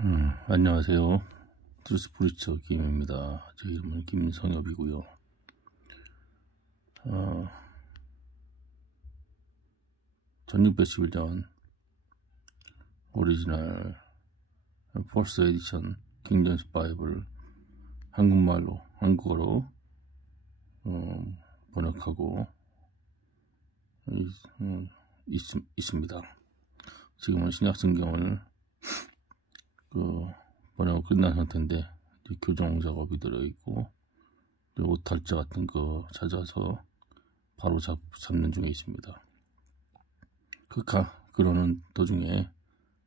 안녕하세요. 트루스 프리처 김입니다. 제 이름은 김성엽이고요. 1611년 오리지널 퍼스트 에디션 킹덤스 바이블 한국어로 번역하고 있습니다. 지금은 신약성경을 번역을 끝난 상태인데 교정 작업이 들어있고 오탈자 같은 거 찾아서 바로 잡는 중에 있습니다. 그러는 도중에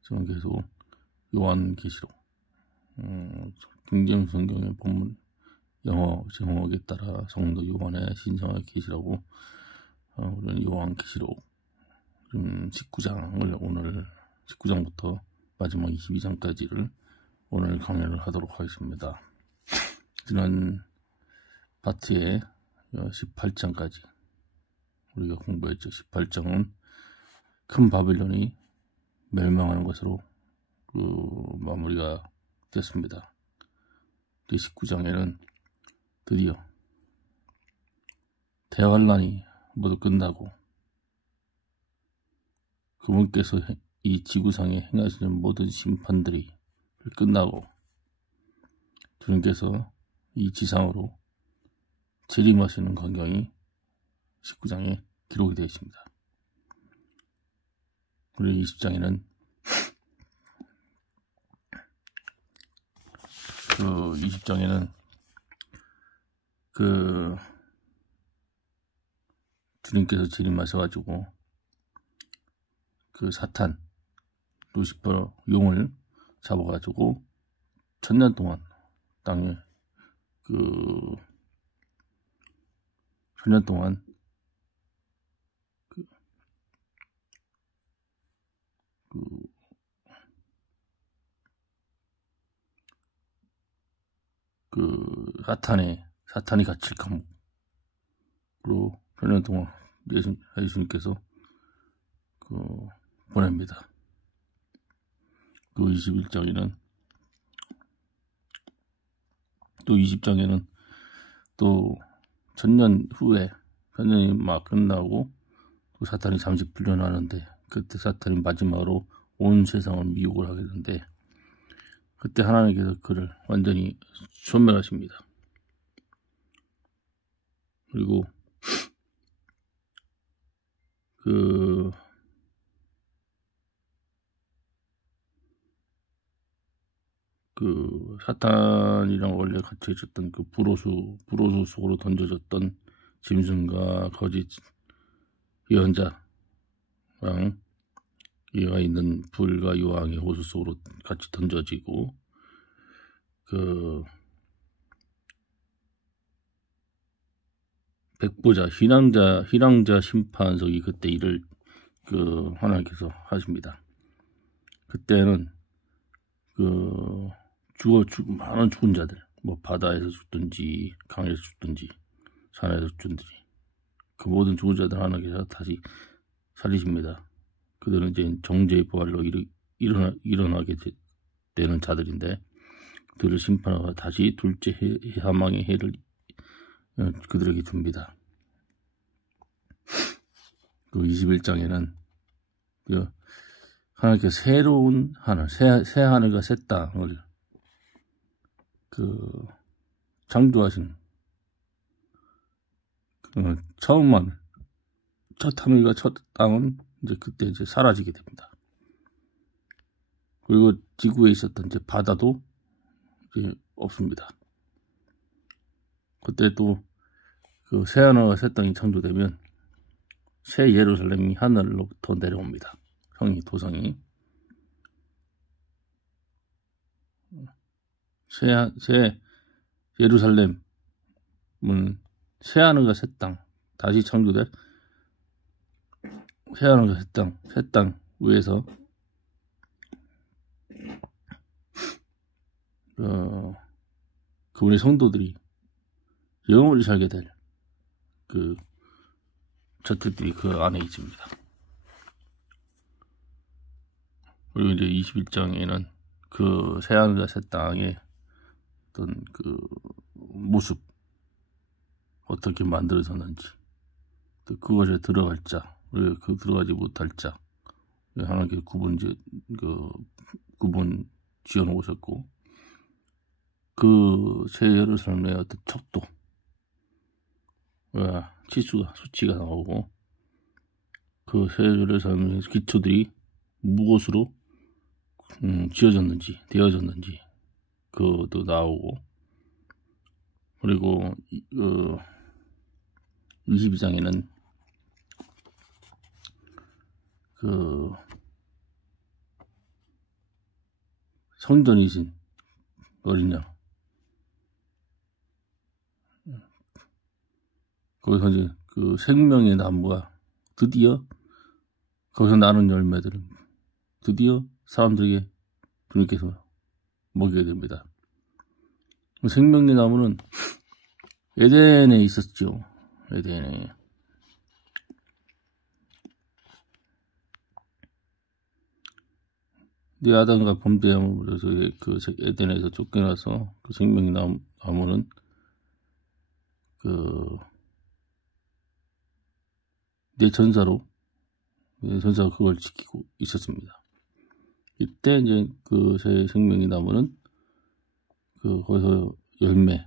지금 계속 요한계시록 킹제임스 성경의 본문 영어 제목에 따라 성도 요한의 신성의 계시라고 우리는 요한계시록 19장을 오늘 19장부터 마지막 22장까지를 오늘 강의를 하도록 하겠습니다. 지난 파트에 18장까지 우리가 공부했죠. 18장은 큰 바빌론이 멸망하는 것으로 마무리가 됐습니다. 19장에는 드디어 대환란이 모두 끝나고 그분께서 이 지구상에 행하시는 모든 심판들이 끝나고 주님께서 이 지상으로 재림하시는 광경이 19장에 기록이 되어 있습니다. 그리고 20장에는 주님께서 재림하셔가지고 사탄 루시퍼 용을 잡아가지고 1000년 동안 땅에 1000년 동안 사탄이 갇힐 감옥으로 1000년 동안 예수님께서 보냅니다. 21장에는 또 20장에는 또 1000년 후에 1000년이 막 끝나고 또 사탄이 잠시 풀려나는데 그때 사탄이 마지막으로 온 세상을 미혹을 하게 되는데 그때 하나님께서 그를 완전히 소멸하십니다. 그리고 사탄이랑 원래 갇혀 있었던 불호수 속으로 던져졌던 짐승과 거짓 예언자랑 얘가 있는 불과 유황의 호수 속으로 같이 던져지고 백보자 희랑자 심판석이 그때 일을 하나님께서 하십니다. 그때는 많은 죽은 자들, 바다에서 죽든지 강에서 죽든지 산에서 죽든지 그 모든 죽은 자들 하나님께서 다시 살리십니다. 그들은 이제 정죄의 부활로 일어나게 되는 자들인데 그들을 심판하고 다시 둘째 사망의 해를 그들에게 줍니다. 21장에는 하나님께서 새로운 하늘, 새 하늘과 새 땅을 창조하신 첫 하늘과 첫 땅은 그때 사라지게 됩니다. 그리고 지구에 있었던 바다도 없습니다. 그때 또 새 하늘과 새 땅이 창조되면 새 예루살렘이 하늘로부터 내려옵니다. 도성이 새 예루살렘은 새 하늘과 새 땅 다시 창조된 새 하늘과 새 땅 위에서 그분의 성도들이 영원히 살게 될 저축들이 그 안에 있습니다. 그리고 이제 21장에는 그 새하늘과 새 땅의 어떤 그 모습, 어떻게 만들어졌는지, 또 그것에 들어갈 자, 왜 그 들어가지 못할 자, 하나님께서 구분 지어 놓으셨고, 그 새 예루살렘의 어떤 척도, 수치가 나오고, 그 새 예루살렘의 기초들이 무엇으로 되어졌는지, 그것도 나오고, 그리고 22장에는 그 성전이신 어린 양, 거기서 이제 그 생명의 나무가 드디어 거기서 나는 열매들을 드디어 사람들에게 주님께서 먹이게 됩니다. 생명의 나무는 에덴에 있었죠. 에덴에. 근데 아담과 범죄함으로 그 에덴에서 쫓겨나서 그 생명의 나무는 내 전사가 그걸 지키고 있었습니다. 이때 이제 그 생명의 나무는 거기서 열매들이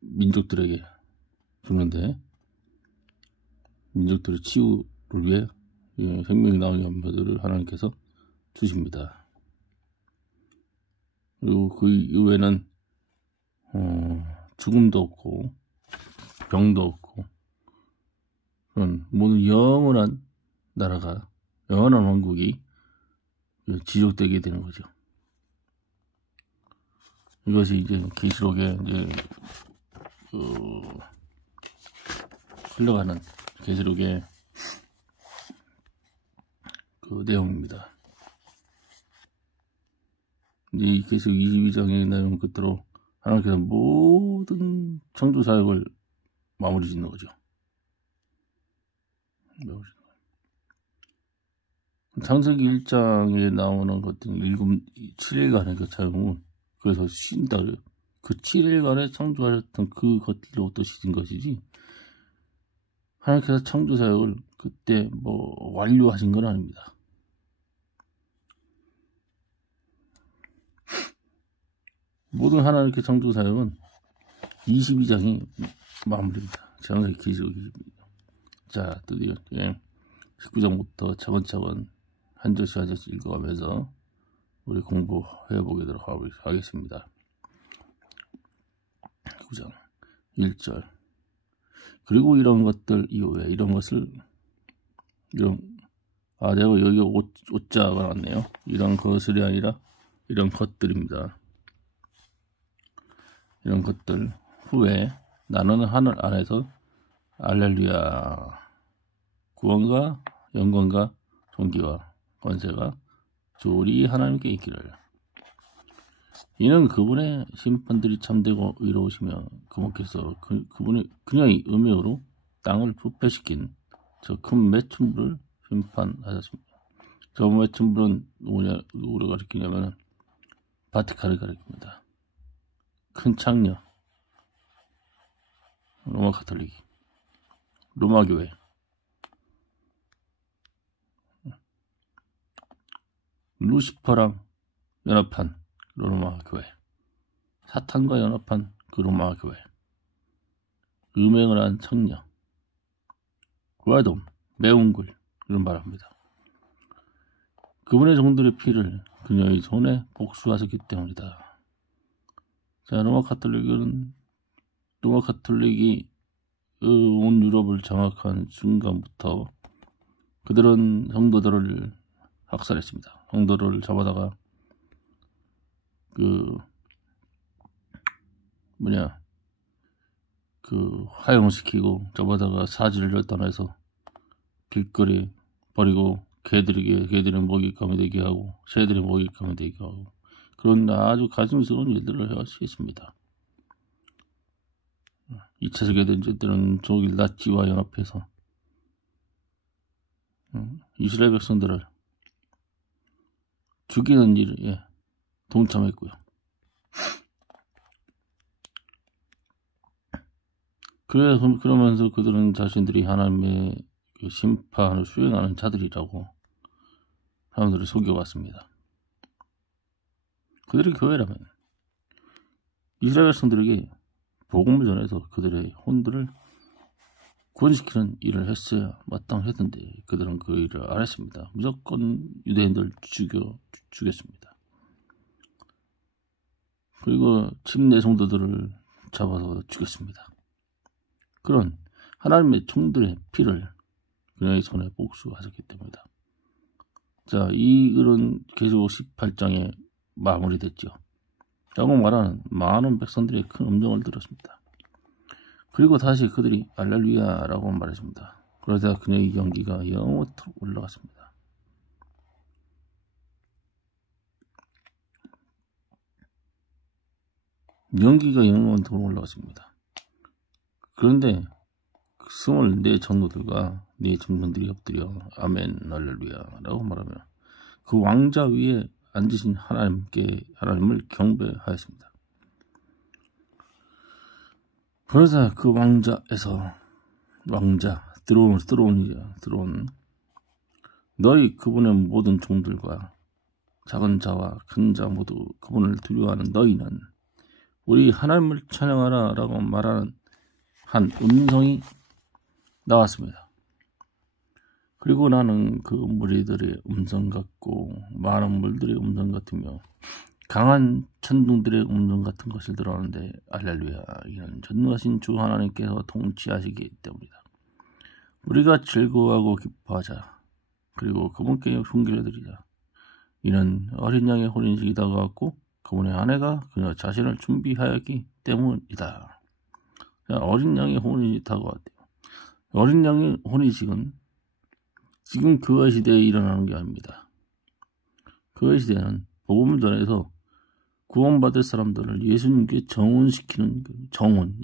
민족들에게 주는데, 민족들의 치유를 위해 생명이 나온 열매들을 하나님께서 주십니다. 그리고 그 이후에는 죽음도 없고 병도 없고 그런 모든 영원한 나라가, 영원한 왕국이 지속되게 되는 거죠. 이것이 이제 계시록에 이제 흘러가는 계시록의 그 내용입니다. 이 계시록 22장의 내용 끝으로 하나님께서 모든 창조 사역을 마무리 짓는 거죠. 창세기 1장에 나오는 것들 7일간의 그 사용은, 그래서 쉰다 그래요. 그 7일간에 창조하셨던 그 것들로부터 시진 것이지, 하나님께서 창조 사역을 그때 완료하신 건 아닙니다. 모든 하나님께 창조 사역은 22장이 마무리입니다. 창세기 계시록 22장. 자, 드디어 19장부터 차근차근 한 절씩 한 절씩 읽어가면서 우리 공부해 보도록 하겠습니다. 19장 1절. 그리고 이런 것들 이후에 내가 여기 오자가 나왔네요. 이런 것들이 아니라 이런 것들입니다. 이런 것들 후에 나는 하늘 안에서 알렐루야, 구원과 영광과 존귀와 권세가 주리 하나님께 있기를. 이는 그분의 심판들이 참되고 의로우시며 그분께서 그분의 그녀의 음욕으로 땅을 부패시킨 저 큰 매춘부를 심판하셨습니다. 저 매춘부는 누구를 가리키냐면 바티칸을 가리킵니다. 큰 창녀, 로마 가톨릭, 로마 교회, 루시퍼랑 연합한 로마 교회, 사탄과 연합한 그 로마 교회, 음행을 한 청녀, 구아돔, 매운 굴, 이런 말합니다. 그분의 종들의 피를 그녀의 손에 복수하셨기 때문이다. 자, 로마 가톨릭이 온 유럽을 장악한 순간부터 그들은 성도들을 학살했습니다. 성도들을 잡아다가 화형시키고 잡아다가 사지를 열단해서 길거리 버리고 개들은 먹잇감이 되게 하고 새들이 먹잇감이 되게 하고 그런 아주 가증스러운 일들을 해왔습니다. 2차 세계대전때는 독일 나치와 연합해서 이스라엘 백성들을 죽이는 일에 동참했고요. 그러면서 그들은 자신들이 하나님의 심판을 수행하는 자들이라고 사람들을 속여왔습니다. 그들의 교회라면 이스라엘 백성들에게 복음을 전해서 그들의 혼들을 구원시키는 일을 했어야 마땅했는데 그들은 그 일을 안 했습니다. 무조건 유대인들 죽였습니다. 그리고 침례 성도들을 잡아서 죽였습니다. 그런 하나님의 종들의 피를 그녀의 손에 복수하셨기 때문이다. 자, 이 글은 계시록 18장에 마무리됐죠. 라고 말하는 많은 백성들의 큰 음성을 들었습니다. 그리고 다시 그들이 할렐루야 라고 말했습니다. 그러다 그녀의 연기가 영원토록 올라갔습니다. 연기가 영원토록 올라갔습니다. 그런데 24 전도들과 4 청년들이 엎드려 아멘 할렐루야 라고 말하며 그 왕자 위에 앉으신 하나님을 경배하였습니다. 그러자 그 왕자에서 들어온 너희 그분의 모든 종들과 작은 자와 큰 자 모두 그분을 두려워하는 너희는 우리 하나님을 찬양하라 라고 말하는 한 음성이 나왔습니다. 그리고 나는 그 무리들의 음성 같고 많은 물들의 음성 같으며 강한 천둥들의 음성 같은 것을 들었는데 할렐루야 이는 전능하신 주 하나님께서 통치하시기 때문이다. 우리가 즐거워하고 기뻐하자. 그리고 그분께 흉기를 드리자. 이는 어린 양의 혼인식이 다가왔고 그분의 아내가 그녀 자신을 준비하였기 때문이다. 어린 양의 혼인이 다가왔대요. 어린 양의 혼인식은 지금 교회 시대에 일어나는 게 아닙니다. 교회 시대는 복음을 전해서 구원받을 사람들을 예수님께 정혼시키는,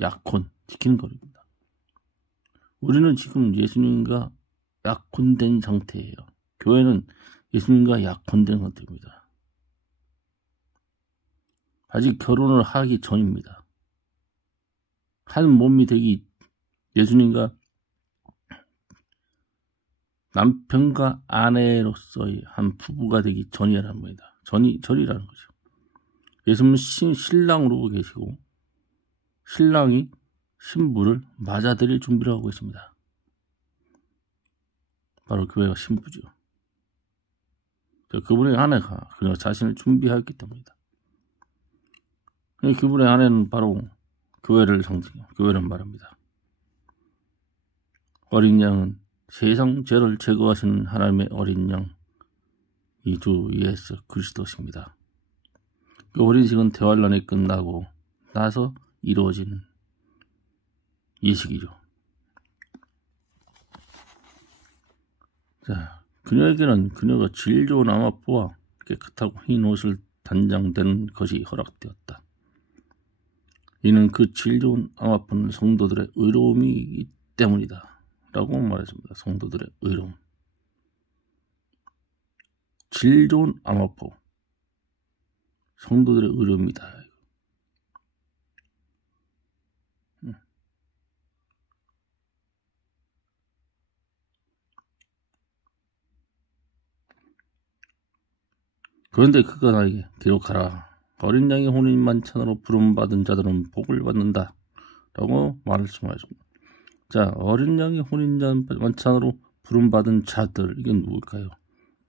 약혼시키는 것입니다. 우리는 지금 예수님과 약혼된 상태예요. 교회는 예수님과 약혼된 상태입니다. 아직 결혼을 하기 전입니다. 한 몸이 되기 예수님과 남편과 아내로서의 한 부부가 되기 전이라는 겁니다. 전이라는 거죠. 예수님은 신랑으로 계시고 신랑이 신부를 맞아들일 준비를 하고 있습니다. 바로 교회가 신부죠. 그분의 아내가 그녀 자신을 준비하였기 때문이다. 그분의 아내는 바로 교회를 말합니다. 어린 양은 세상 죄를 제거하시는 하나님의 어린 양, 이 주 예수 그리스도십니다. 그 어린식은 대환란이 끝나고 나서 이루어진 예식이죠. 자, 그녀에게는 그녀가 질 좋은 암화포와 깨끗하고 흰 옷을 단장된 것이 허락되었다. 이는 그 질 좋은 암화포는 성도들의 의로움이기 때문이다. 라고 말했습니다. 성도들의 의로움. 질 좋은 암화포. 성도들의 의로움이다. 그런데 그가 나에게 기록하라. 어린 양의 혼인 만찬으로 부름받은 자들은 복을 받는다. 라고 말씀하셨습니다. 자, 어린 양의 혼인 만찬으로 부름받은 자들, 이건 누굴까요?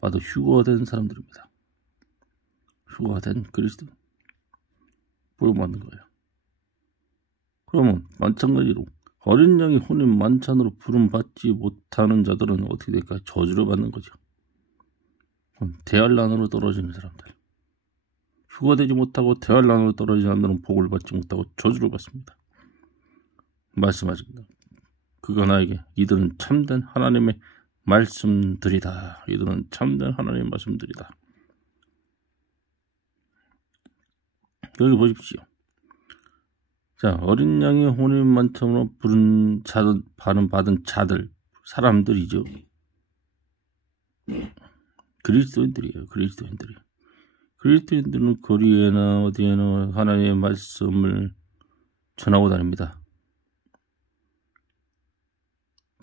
바로 휴거된 사람들입니다. 휴거된 그리스도 부름받는 거예요. 그러면 마찬가지로 어린 양의 혼인 만찬으로 부름받지 못하는 자들은 어떻게 될까요? 저주를 받는 거죠. 대환란으로 떨어지는 사람들, 휴거되지 못하고 대환란으로 떨어지는 사람들은 복을 받지 못하고 저주를 받습니다. 말씀하십니다. 그가 나에게 이들은 참된 하나님의 말씀들이다. 이들은 참된 하나님의 말씀들이다. 여기 보십시오. 자, 어린 양의 혼인 만찬으로 받은 자들, 사람들이죠. 그리스도인들이에요. 그리스도인들이. 그리스도인들은 거리에나 어디에나 하나님의 말씀을 전하고 다닙니다.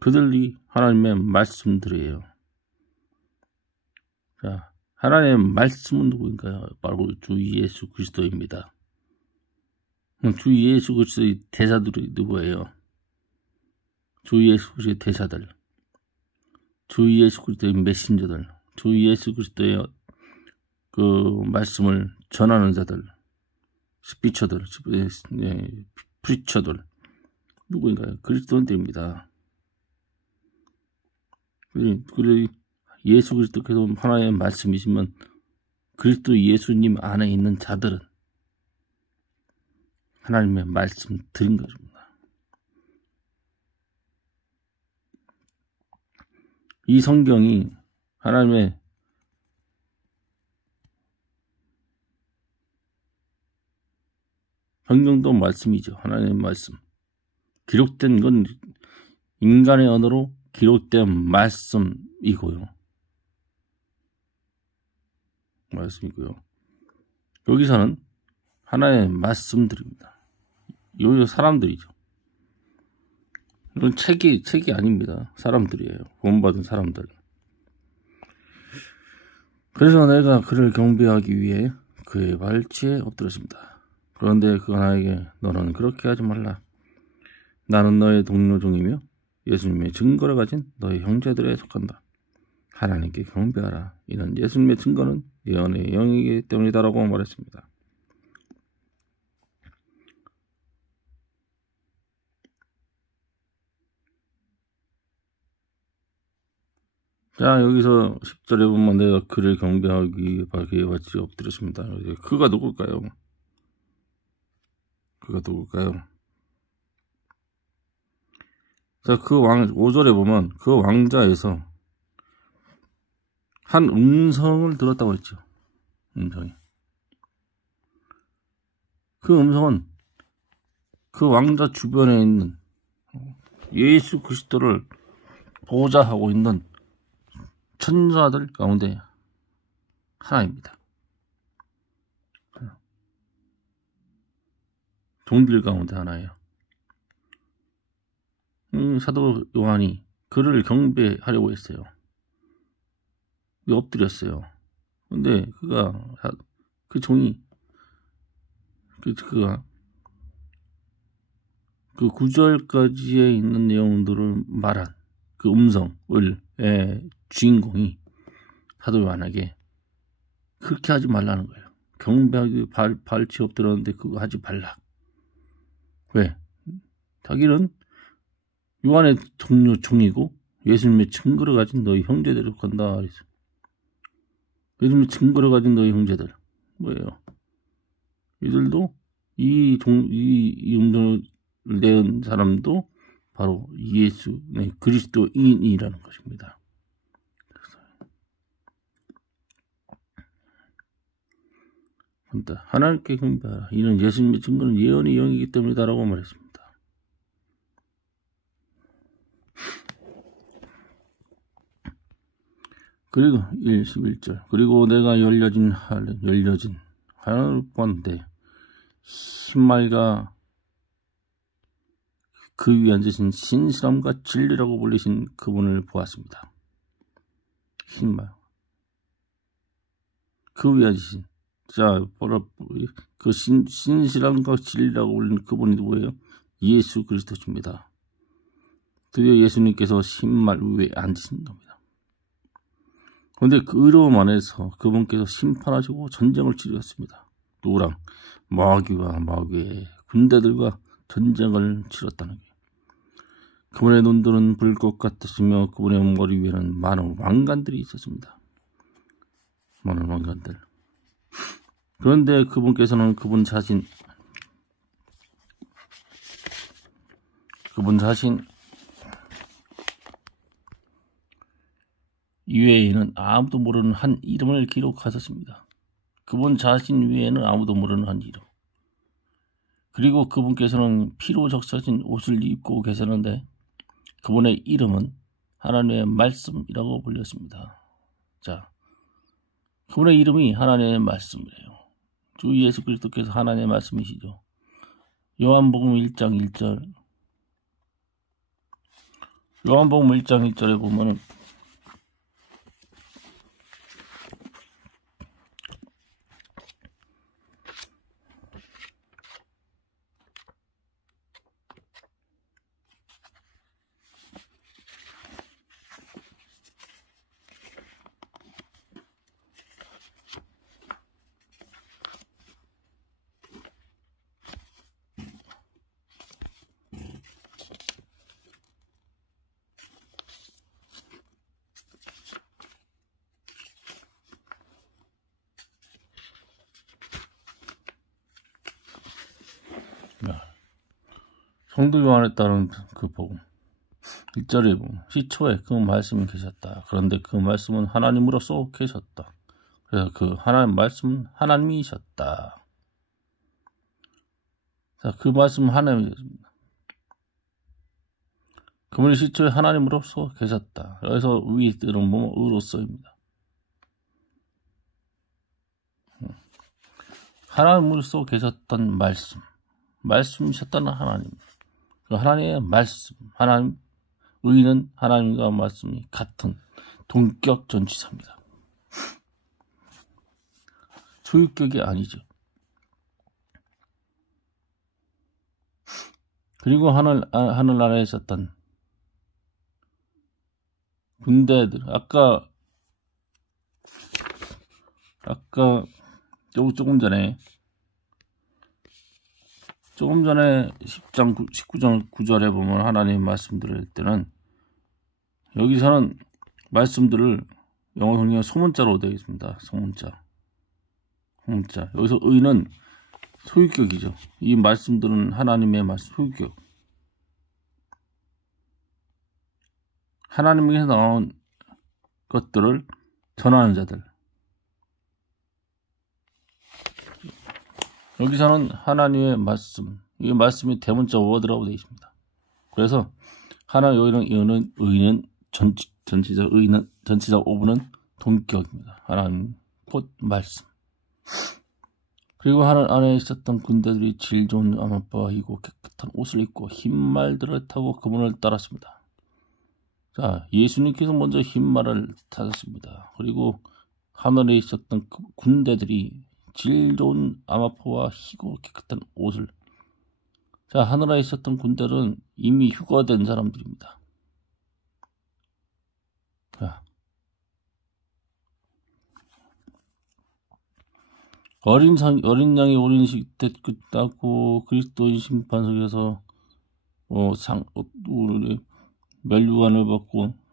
그들이 하나님의 말씀들이에요. 자, 하나님의 말씀은 누구인가요? 바로 주 예수 그리스도입니다. 주 예수 그리스도의 대사들이 누구예요? 주 예수 그리스도의 대사들, 주 예수 그리스도의 메신저들, 주 예수 그리스도의 그 말씀을 전하는 자들, 스피처들, 프리처들 누구인가요? 그리스도인들입니다. 그리고 예수 그리스도께서 하나님의 말씀이시면 그리스도 예수님 안에 있는 자들은 하나님의 말씀 드린 것입니다. 이 성경이 하나님의 성경도 말씀이죠. 하나님의 말씀. 기록된 건 인간의 언어로 기록된 말씀이고요. 여기서는 하나의 말씀들입니다. 요 사람들이죠. 이건 책이 아닙니다. 사람들이에요. 구원받은 사람들. 그래서 내가 그를 경배하기 위해 그의 발치에 엎드렸습니다. 그런데 그가 나에게 너는 그렇게 하지 말라. 나는 너의 동료 중이며 예수님의 증거를 가진 너의 형제들에 속한다. 하나님께 경배하라. 이는 예수님의 증거는 예언의 영이기 때문이다라고 말했습니다. 자, 여기서 10절에 보면 내가 그를 경배하기 그의 발치에 엎드렸습니다. 그가 누굴까요? 자, 5절에 보면 그 왕자에서 한 음성을 들었다고 했죠. 음성이. 그 음성은 그 왕자 주변에 있는 예수 그리스도를 보좌하고 있는 천사들 가운데 하나입니다. 종들 가운데 하나예요. 사도 요한이 그를 경배하려고 했어요. 엎드렸어요. 근데 그 종이 그가 그 9절까지에 있는 내용들을 말한 그 음성을 주인공이 사도 요한에게 그렇게 하지 말라는 거예요. 경배하기 발치 엎드렸는데 그거 하지 말라. 왜? 자기는 요한의 동료 종이고 예수님의 증거를 가진 너희 형제들을 간다 그랬어. 예수님의 증거를 가진 너희 형제들 뭐예요? 이들도 이 음성을 낸 사람도 바로 예수 그리스도인이라는 것입니다. 하나님께 경배하라. 이는 예수님의 증거는 예언의 영이기 때문이다라고 말했습니다. 그리고 11절 그리고 내가 열려진 하늘 보았는데 신말과 그 위에 앉으신 신실함과 진리라고 불리신 그분을 보았습니다. 신말 그 위에 앉으신 그 신실함과 진리라고 불리는 그분이 누구예요? 예수 그리스도십니다. 드디어 예수님께서 신말 위에 앉으신 겁니다. 그런데 그 의로움 안에서 그분께서 심판하시고 전쟁을 치르셨습니다. 누구랑? 마귀와 마귀의 군대들과 전쟁을 치렀다는 게. 그분의 눈들은 불꽃 같으시며 그분의 머리 위에는 많은 왕관들이 있었습니다. 많은 왕관들. 그런데 그분께서는 그분 자신 이외에는 아무도 모르는 한 이름을 기록하셨습니다. 그분 자신 위에는 아무도 모르는 한 이름. 그리고 그분께서는 피로 적셔진 옷을 입고 계셨는데 그분의 이름은 하나님의 말씀이라고 불렸습니다. 자, 그분의 이름이 하나님의 말씀이래요. 주 예수 그리스도께서 하나님의 말씀이시죠. 요한복음 1장 1절. 요한복음 1장 1절에 보면은 성도 요한에 따른 그 복음 1절에 보면 시초에 그 말씀이 계셨다. 그런데 그 말씀은 하나님으로서 계셨다. 그래서 그 하나님 말씀은 하나님이셨다. 자, 그 말씀은 하나님이셨습니다. 그분이 시초에 하나님으로서 계셨다. 여기서 위들은 뭐 의로서입니다. 하나님으로서 계셨던 말씀이셨다는 하나님. 그 하나님의 말씀, 하나님, 의는 하나님과 말씀이 같은 동격 전치사입니다. 소유격이 아니죠. 그리고 하늘 아래에 있었던 군대들, 아까 조금 전에 10장 19장 9절에 보면 하나님 말씀드릴 때는 여기서는 말씀들을 영어 성경에 소문자로 되어 있습니다. 소문자. 여기서 의는 소유격이죠. 이 말씀들은 하나님의 말씀, 소유격. 하나님에게서 나온 것들을 전하는 자들. 여기서는 하나님의 말씀, 이 말씀이 대문자 워드라고 되어 있습니다. 그래서 여기는 의는 전치사 오브는 동격입니다. 하나님 곧 말씀. 그리고 하늘 안에 있었던 군대들이 질 좋은 아마빠와 이고 깨끗한 옷을 입고 흰 말들을 타고 그분을 따랐습니다. 자, 예수님께서 먼저 흰 말을 타셨습니다. 그리고 하늘에 있었던 군대들이 질 좋은 아마포와 희고 깨끗한 옷을. 자, 하늘에 있었던 군대는 이미 휴거된 사람들입니다. 자, 어린 양이 어린 시대 끝나고 그리스도인 심판석에서 멸류관을 받고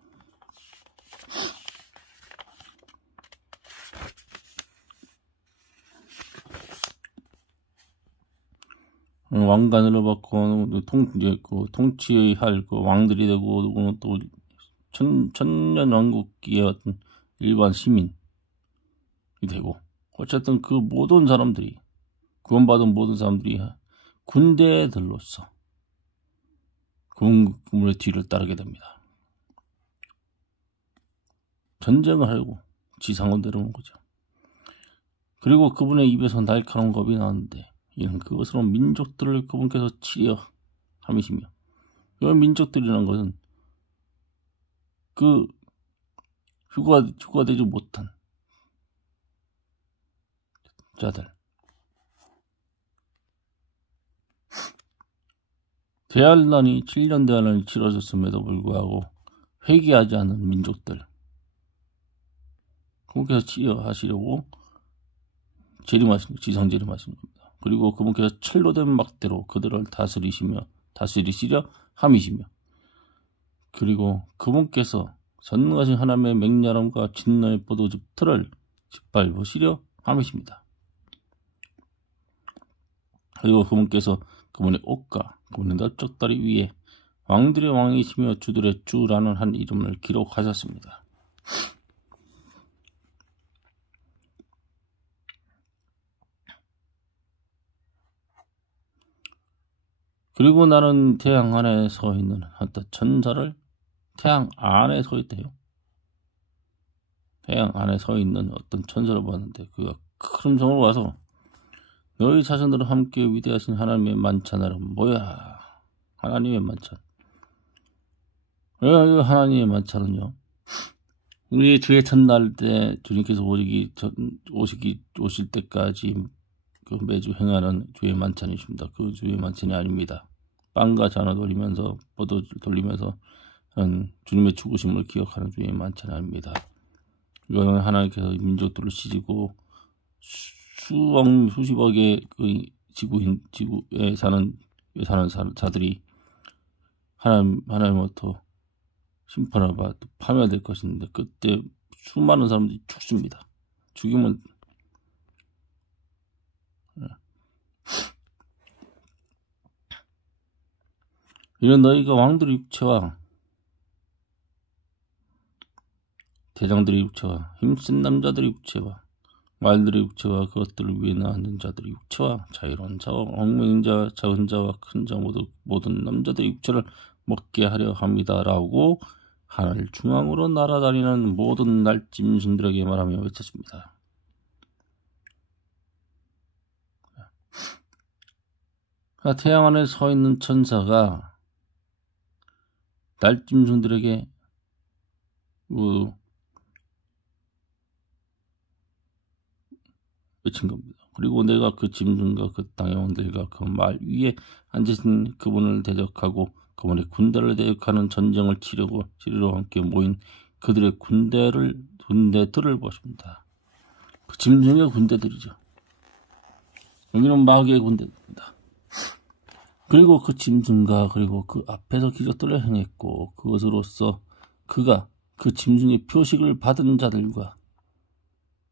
왕관을 받고 통치할 왕들이 되고 또 천년 왕국기의 어떤 일반 시민이 되고, 어쨌든 그 모든 사람들이, 구원받은 모든 사람들이 군대들로서 그분의 뒤를 따르게 됩니다. 전쟁을 하려고 지상으로 내려오는 거죠. 그리고 그분의 입에서 날카로운 겁이 나왔는데, 이는 그것으로 민족들을 그분께서 치려 함이시며, 이 민족들이라는 것은 그 휴가되지 못한 자들, 대환란이 7년 대환란이 치러졌음에도 불구하고 회개하지 않은 민족들, 그분께서 치료하시려고 지상 재림하신 겁니다. 그리고 그분께서 철로 된 막대로 그들을 다스리시려 함이시며, 그리고 그분께서 전능하신 하나님의 맹렬함과 진노의 포도즙 틀을 짓밟으시려 함이십니다. 그리고 그분께서 그분의 옷과 그분의 넓적다리 위에 왕들의 왕이시며 주들의 주라는 한 이름을 기록하셨습니다. 그리고 나는 태양 안에 서 있는 한때 천사를 태양 안에 서 있대요. 태양 안에 서 있는 어떤 천사를 보았는데 그가 큰 음성으로 와서 너희 자손들은 함께 위대하신 하나님의 만찬하라. 뭐야? 하나님의 만찬. 하나님의 만찬은요, 우리 주의 첫날 때 주님께서 오실 때까지 그 매주 행하는 주의 만찬이십니다. 그 주의 만찬이 아닙니다. 빵과 잔을 돌리면서 포도주 돌리면서 주님의 죽으심을 기억하는 주의 만찬이 아닙니다. 이거는 하나님께서 민족들을 시지고 수십억의 그 지구에 사는 자들이 하나님으로부터 심판을 받아 파멸될 것인데, 그때 수많은 사람들이 죽습니다. 죽이면 이런 너희가 왕들의 육체와 대장들의 육체와 힘센 남자들의 육체와 말들의 육체와 그것들을 위해 낳은 자들의 육체와 자유로운 자와 엉망인 자, 작은 자와 큰 자 모든 남자들의 육체를 먹게 하려 합니다라고 하늘 중앙으로 날아다니는 모든 날짐승들에게 말하며 외쳤습니다. 태양 안에 서 있는 천사가 날짐승들에게 외친 겁니다. 그리고 내가 그 짐승과 그 땅의 왕들과 그 말 위에 앉으신 그분을 대적하고 그분의 군대를 대적하는 전쟁을 치르러 함께 모인 그들의 군대들을 보십니다. 그 짐승의 군대들이죠. 여기는 마귀의 군대입니다. 그리고 그 짐승과 그리고 그 앞에서 기적들을 행했고 그것으로서 그가 그 짐승의 표식을 받은 자들과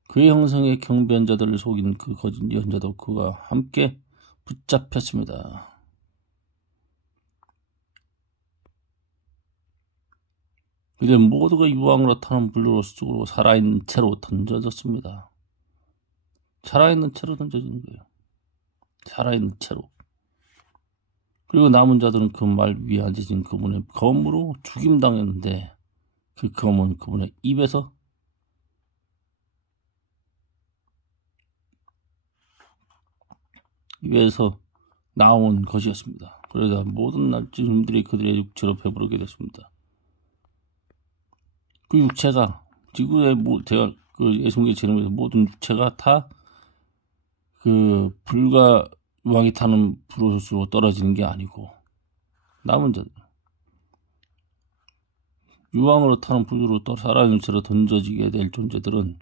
그의 형상의 경배한 자들을 속인 그 거짓 예언자도 그와 함께 붙잡혔습니다. 이제 모두가 유황으로 타는 불로 쑥으로 살아있는 채로 던져졌습니다. 살아있는 채로 던져진 거예요. 살아있는 채로. 그리고 남은 자들은 그 말 위에 앉으신 그분의 검으로 죽임당했는데 그 검은 그분의 입에서 나온 것이었습니다. 그러자 모든 날짐승들이 그들의 육체로 배부르게 됐습니다. 그 육체가 지구의 그 예수님의 재림에서 모든 육체가 다 그 불과 유황이 타는 불옷으로 떨어지는 게 아니고 남은 자들 유황으로 타는 불으로 살아있는 채로 던져지게 될 존재들은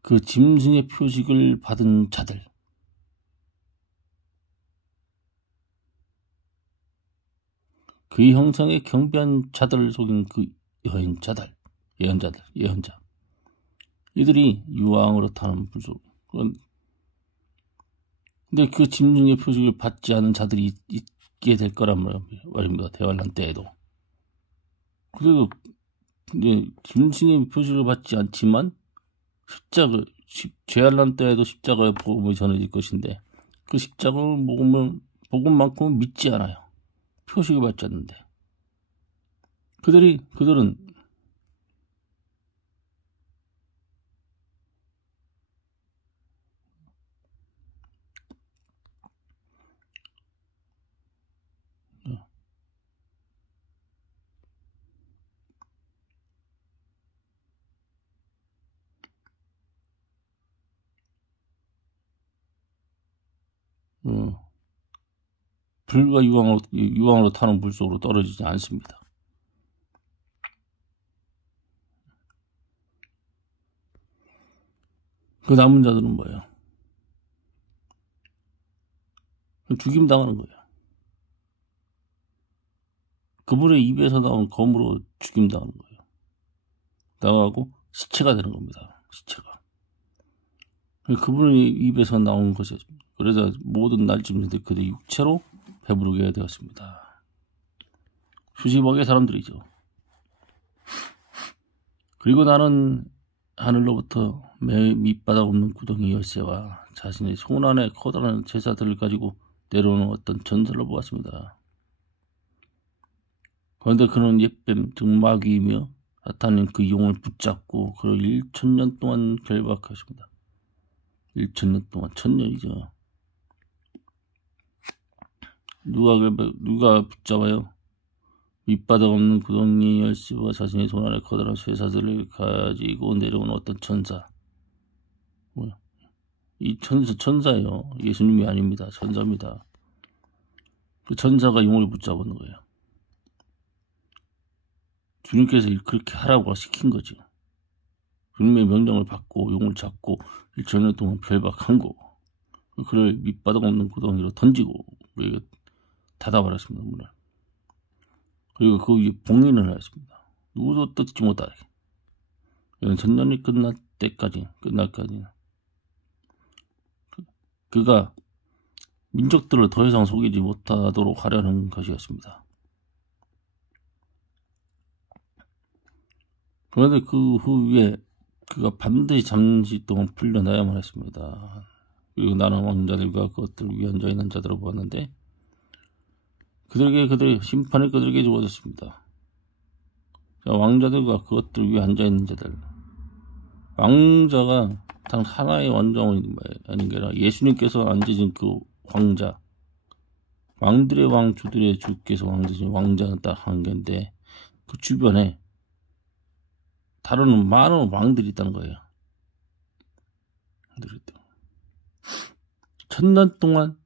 그 짐승의 표식을 받은 자들, 그 형상의 경배한 자들을 속인 그 예언자. 이들이 유황으로 타는 불속. 근데 그 짐승의 표식을 받지 않은 자들이 있게 될 거란 말입니다. 대환란 때에도. 그리고 이제 짐승의 표식을 받지 않지만 재환란 때에도 십자가의 복음이 전해질 것인데 그 십자가의 복음만큼은 믿지 않아요. 표식을 받지 않는데 그들은 불과 유황으로 타는 불 속으로 떨어지지 않습니다. 그 남은 자들은 뭐예요? 죽임당하는 거예요. 그분의 입에서 나온 검으로 죽임당하는 거예요. 나가고 시체가 되는 겁니다. 시체가. 그분의 입에서 나온 것이 그래서 모든 날짐승들 그들의 육체로 배부르게 되었습니다. 수십억의 사람들이죠. 그리고 나는 하늘로부터 밑바닥 없는 구덩이 열쇠와 자신의 손 안에 커다란 제사들을 가지고 내려오는 어떤 전설을 보았습니다. 그런데 그는 옛뱀 즉 마귀이며 사탄은 그 용을 붙잡고 그를 1000년 동안 결박하십니다. 1000년 동안, 1000년이죠. 누가 붙잡아요? 밑바닥 없는 구덩이 열쇠와 자신의 손 안에 커다란 쇠사슬을 가지고 내려오는 어떤 천사. 뭐야? 이 천사예요. 예수님이 아닙니다. 천사입니다. 그 천사가 용을 붙잡은 거예요. 주님께서 그렇게 하라고 시킨 거죠. 주님의 명령을 받고 용을 잡고 1000년 동안 결박한 거고, 그를 밑바닥 없는 구덩이로 던지고 닫아버렸습니다. 문을. 그리고 그 위에 봉인을 했습니다. 누구도 뜯지 못하게. 이건 천년이 끝날 때까지는 그가 민족들을 더 이상 속이지 못하도록 하려는 것이었습니다. 그런데 그 후에 그가 반드시 잠시 동안 풀려나야만 했습니다. 그리고 나는 왕자들과 그것들을 위에 앉아있는 자들을 보았는데 심판이 그들에게 주어졌습니다. 왕자들과 그것들 위에 앉아있는 자들. 왕자가 단 하나의 왕정이 아닌 게 아니라 예수님께서 앉으신 그 왕자. 왕들의 왕, 주들의 주께서 앉으신 왕자는 딱 한 개인데 그 주변에 다른 많은 왕들이 있다는 거예요. 1000년 동안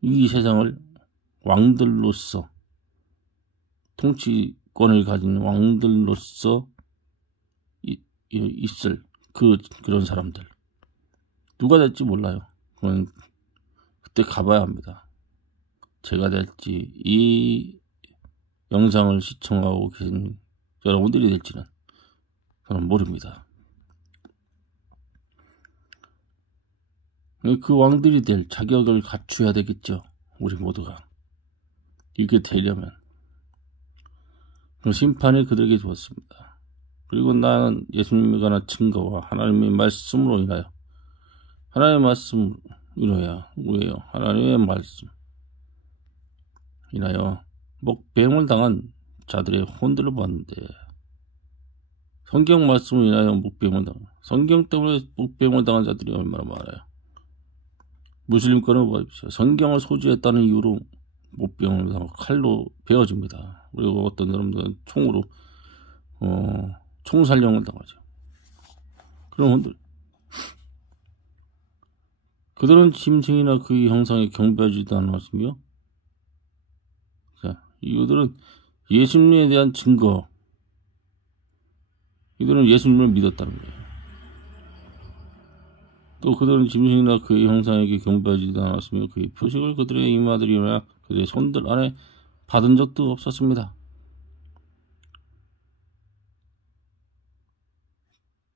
이 세상을 왕들로서, 통치권을 가진 왕들로서 있을 그런 사람들. 누가 될지 몰라요. 그건 그때 가봐야 합니다. 제가 될지, 이 영상을 시청하고 계신 여러분들이 될지는 저는 모릅니다. 그 왕들이 될 자격을 갖춰야 되겠죠. 우리 모두가. 이게 되려면. 심판이 그들에게 주었습니다. 그리고 나는 예수님에 관한 증거와 하나님의 말씀으로 인하여, 하나님의 말씀 왜요? 하나님의 말씀 인하여 목배임을 당한 자들의 혼들을 봤는데, 성경 말씀을 인하여 목배임을 당한, 성경 때문에 목배임을 당한 자들이 얼마나 많아요. 무슬림 거는 보십시오. 성경을 소지했다는 이유로 목배임을 당하고 칼로 베어집니다. 그리고 어떤 사람들은 총으로 총살령을 당하죠. 그런 혼들. 그들은 짐승이나 그 형상에 경배하지도 않았으며, 이들은 예수님에 대한 증거, 이들은 예수님을 믿었다는 거예요. 또 그들은 짐승이나 그의 형상에게 경배하지도 않았으며 그의 표식을 그들의 이마들이나 그들의 손들 안에 받은 적도 없었습니다.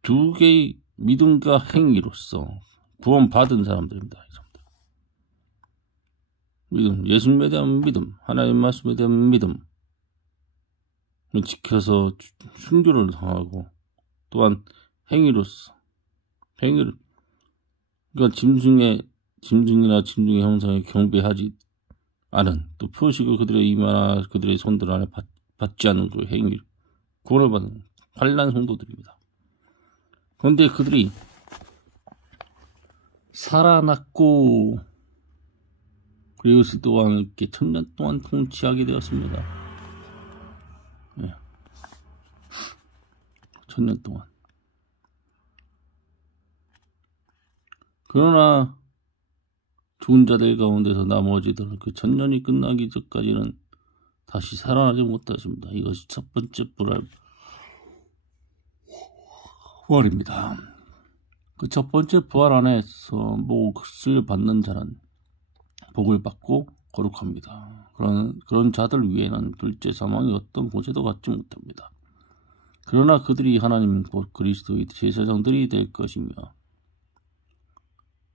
두 개의 믿음과 행위로서 구원받은 사람들입니다. 이 사람들. 믿음, 예수님에 대한 믿음, 하나님의 말씀에 대한 믿음 지켜서 순교를 당하고, 또한 행위로서 그러니까 짐승이나 짐승의 형상에 경배하지 않은, 또 표식을 그들의 이마나 그들의 손들 안에 받지 않는 그 행위, 구원을 받은 환난 성도들입니다. 그런데 그들이 살아났고 그리스도와 함께 1000년 동안 통치하게 되었습니다. 1000년 동안. 그러나 죽은 자들 가운데서 나머지들은 그 1000년이 끝나기 전까지는 다시 살아나지 못하십니다. 이것이 첫 번째 부활입니다. 그 첫 번째 부활 안에서 몫을 받는 자는 복을 받고 거룩합니다. 그런 자들 위에는 둘째 사망이 어떤 고재도 갖지 못합니다. 그러나 그들이 하나님 곧 그리스도의 제사장들이 될 것이며,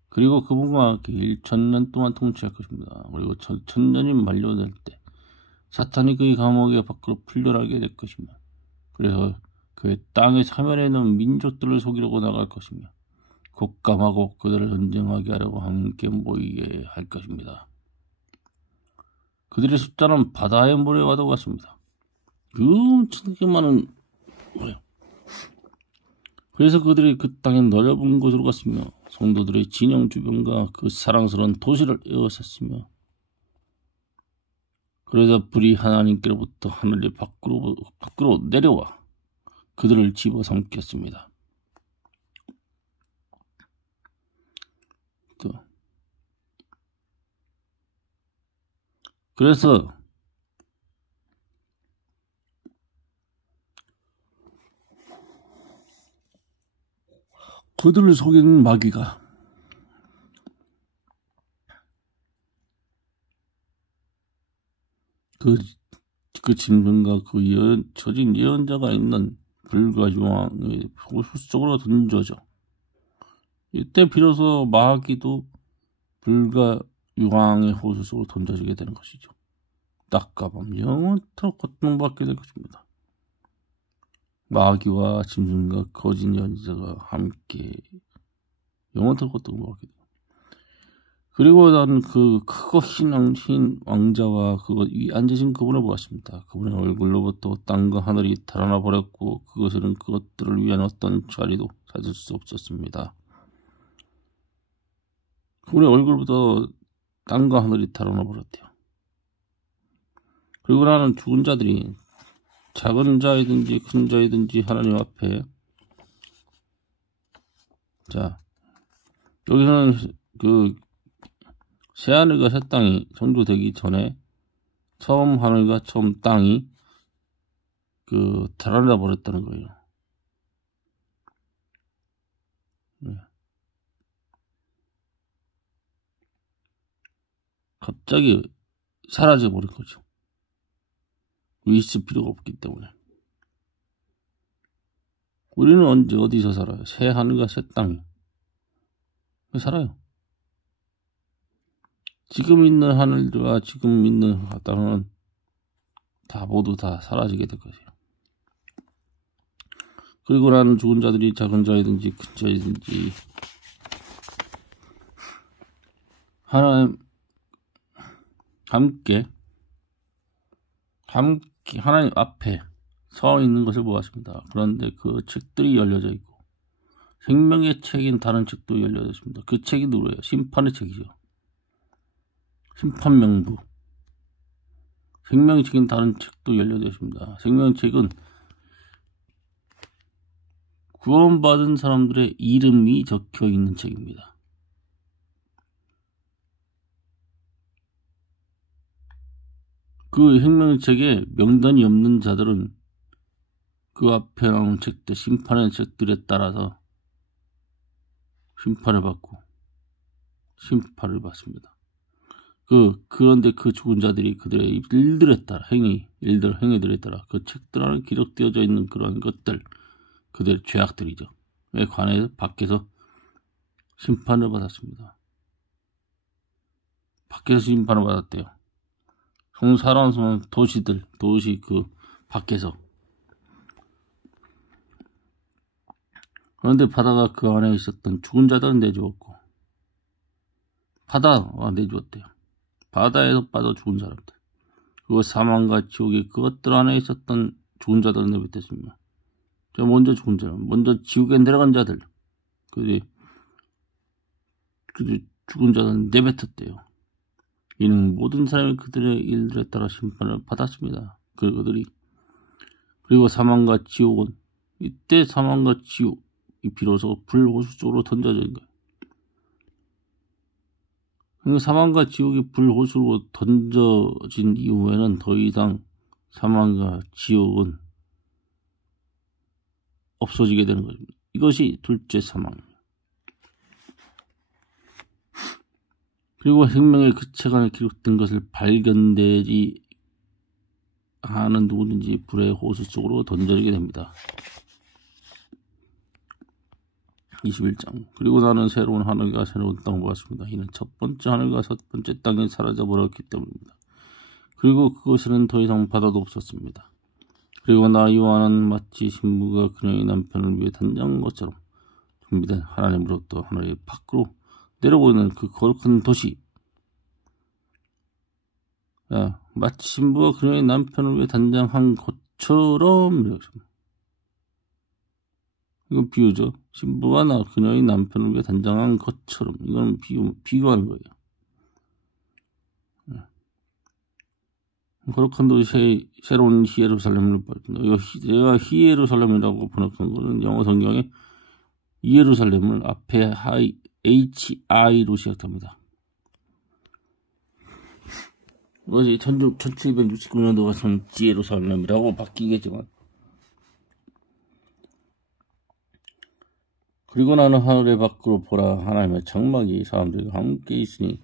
그리고 그분과 함께 1000년 동안 통치할 것입니다. 그리고 1000년이 만료될 때 사탄이 그의 감옥에 밖으로 풀려나게 될 것이며, 그래서 그의 땅의 사면에 있는 민족들을 속이려고 나갈 것이며, 곶감하고 그들을 전쟁하게 하려고 함께 모이게 할 것입니다. 그들의 숫자는 바다의 모래와도 같습니다. 엄청나게 많은 거예요. 그래서 그들이 그 땅의 넓은 곳으로 갔으며 성도들의 진영 주변과 그 사랑스러운 도시를 에워쌌으며 그러자 불이 하나님께로부터 하늘 밖으로 내려와 그들을 집어삼켰습니다. 그래서 그들을 속인 마귀가 그 짐승과 그 처진 예언자가 있는 불과 유황의 호수 쪽으로 던져져. 이때 비로소 마귀도 불과 유황의 호수 속으로 던져지게 되는 것이죠. 낮과 밤 영원토록 고통받게 될 것입니다. 마귀와 짐승과 거짓 예언자가 함께 영원토록 고통받게 돼요. 그리고 나는 그 크고 흰 왕자와 그것 위 앉으신 그분을 보았습니다. 그분의 얼굴로부터 땅과 하늘이 달아나 버렸고 그것은 그것들을 위한 어떤 자리도 찾을 수 없었습니다. 그분의 얼굴부터 땅과 하늘이 달아나 버렸대요. 그리고 나는 죽은 자들이 작은 자이든지 큰 자이든지 하나님 앞에 자 여기는 그 새하늘과 새 땅이 창조되기 전에 처음 하늘과 처음 땅이 달아나 버렸다는 거예요. 네. 갑자기 사라져 버린 거죠. 있을 필요가 없기 때문에. 우리는 언제 어디서 살아요? 새 하늘과 새 땅이 살아요. 지금 있는 하늘과 지금 있는 땅은 모두 다 사라지게 될 것이에요. 그리고 나는 죽은 자들이 작은 자이든지 큰 자이든지 하나님 함께 하나님 앞에 서 있는 것을 보았습니다. 그런데 그 책들이 열려져 있고 생명의 책인 다른 책도 열려져 있습니다. 그 책이 누구예요? 심판의 책이죠. 심판명부. 생명의 책인 다른 책도 열려져 있습니다. 생명의 책은 구원받은 사람들의 이름이 적혀 있는 책입니다. 그 생명의 책에 명단이 없는 자들은 그 앞에 나오는 책들, 심판의 책들에 따라서 심판을 받고 심판을 받습니다. 그런데 그 죽은 자들이 그들의 일들에 따라 행위들에 따라 그 책들 안에 기록되어져 있는 그런 것들, 그들의 죄악들이죠. 에 관해서 밖에서 심판을 받았습니다. 밖에서 심판을 받았대요. 살아온 도시 그 밖에서. 그런데 바다가 그 안에 있었던 죽은 자들은 내주었고, 바다가 내주었대요. 바다에서 빠져 죽은 사람들. 그리고 사망과 지옥이 그것들 안에 있었던 죽은 자들을 내뱉었습니다. 먼저 죽은 자는, 먼저 지옥에 내려간 자들, 그들이 죽은 자들은 내뱉었대요. 이는 모든 사람이 그들의 일들에 따라 심판을 받았습니다. 그들이. 그리고 사망과 지옥은, 이때 사망과 지옥이 비로소 불호수 쪽으로 던져진 거예요. 사망과 지옥이 불호수로 던져진 이후에는 더 이상 사망과 지옥은 없어지게 되는 것입니다. 이것이 둘째 사망입니다. 그리고 생명의 그 책 안에 기록된 것을 발견되지 않은 누구든지 불의 호수 속으로 던져지게 됩니다. 21장. 그리고 나는 새로운 하늘과 새로운 땅을 보았습니다. 이는 첫 번째 하늘과 첫 번째 땅이 사라져버렸기 때문입니다. 그리고 그곳에는 더 이상 바다도 없었습니다. 그리고 나 요한은 마치 신부가 그녀의 남편을 위해 단장한 것처럼 준비된 하나님으로부터 하늘의 밖으로 내려오는 그 거룩한 도시, 마치 신부가 그녀의 남편을 위해 단장한 것처럼 이렇습니다. 이건 비유죠. 신부가 그녀의 남편을 위해 단장한 것처럼. 이건 비유하는 거예요. 거룩한 도시 새로운 히에루살렘을 받는다. 내가 히에루살렘이라고 번역한 거는 영어 성경에 이예루살렘을 앞에 HI로 시작합니다. 이것이 1769년도가 선 지예루살렘이라고 바뀌겠지만, 그리고 나는 하늘의 밖으로 보라. 하나님의 장막이 사람들과 함께 있으니